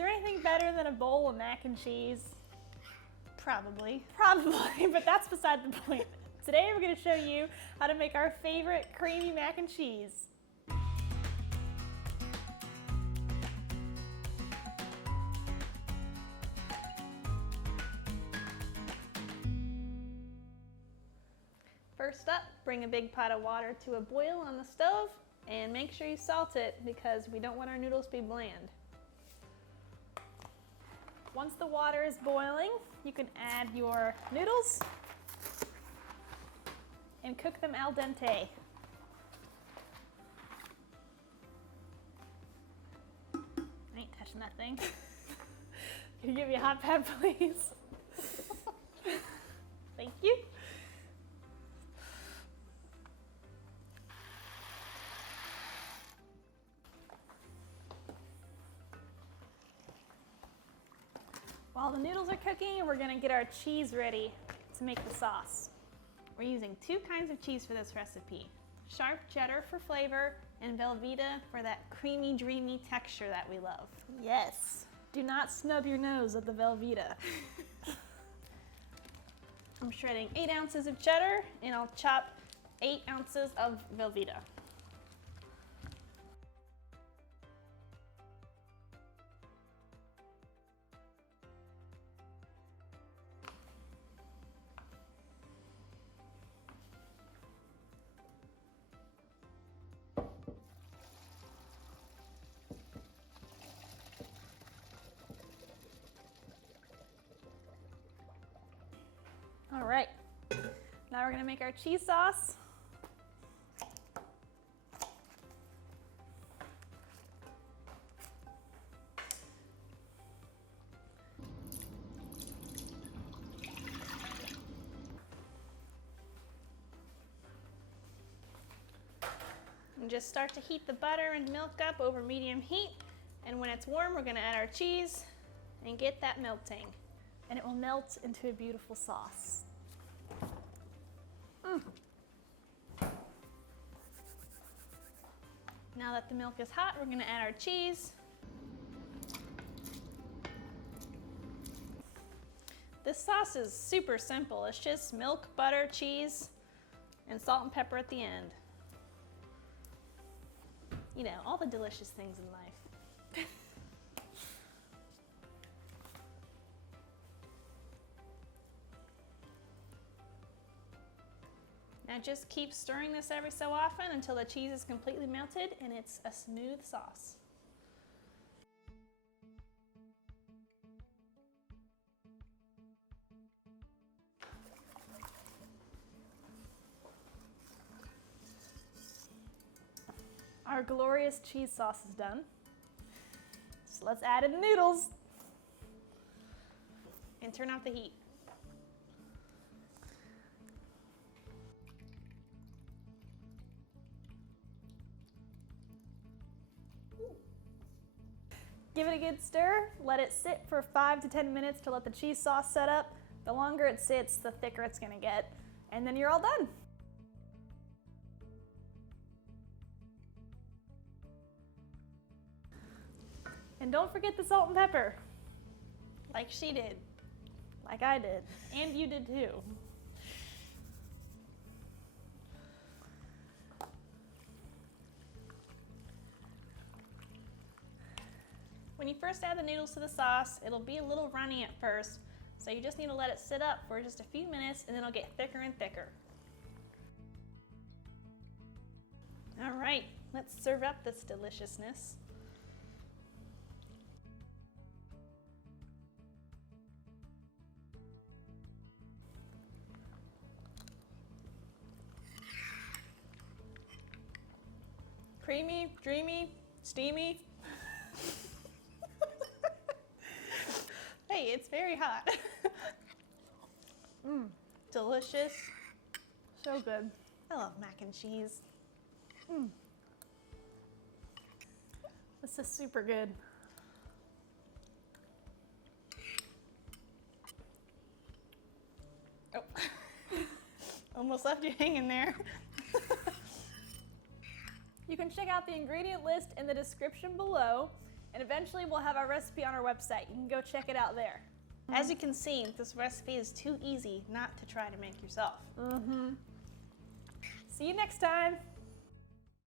there anything better than a bowl of mac and cheese? Probably, but that's beside the point. Today we're going to show you how to make our favorite creamy mac and cheese. First up, bring a big pot of water to a boil on the stove and make sure you salt it because we don't want our noodles to be bland. Once the water is boiling, you can add your noodles and cook them al dente. I ain't touching that thing. Can you give me a hot pad, please? Thank you. While the noodles are cooking, we're gonna get our cheese ready to make the sauce. We're using two kinds of cheese for this recipe. Sharp cheddar for flavor and Velveeta for that creamy, dreamy texture that we love. Yes, do not snub your nose at the Velveeta. I'm shredding 8 ounces of cheddar and I'll chop 8 ounces of Velveeta. All right, now we're gonna make our cheese sauce. And just start to heat the butter and milk up over medium heat. And when it's warm, we're gonna add our cheese and get that melting. And it will melt into a beautiful sauce. Now that the milk is hot, we're gonna add our cheese. This sauce is super simple. It's just milk, butter, cheese, and salt and pepper at the end. You know, all the delicious things in life. Now just keep stirring this every so often until the cheese is completely melted and it's a smooth sauce. Our glorious cheese sauce is done. So let's add in the noodles and turn off the heat. Give it a good stir, let it sit for 5 to 10 minutes to let the cheese sauce set up. The longer it sits, the thicker it's gonna get. And then you're all done. And don't forget the salt and pepper. Like she did. Like I did. And you did too. When you first add the noodles to the sauce, it'll be a little runny at first, so you just need to let it sit up for just a few minutes and then it'll get thicker and thicker. All right, let's serve up this deliciousness. Creamy, dreamy, steamy. Hey, it's very hot. Delicious. So good. I love mac and cheese. This is super good. Oh, almost left you hanging there. You can check out the ingredient list in the description below. And And eventually we'll have our recipe on our website. You can go check it out there. As you can see, this recipe is too easy not to try to make yourself. See you next time.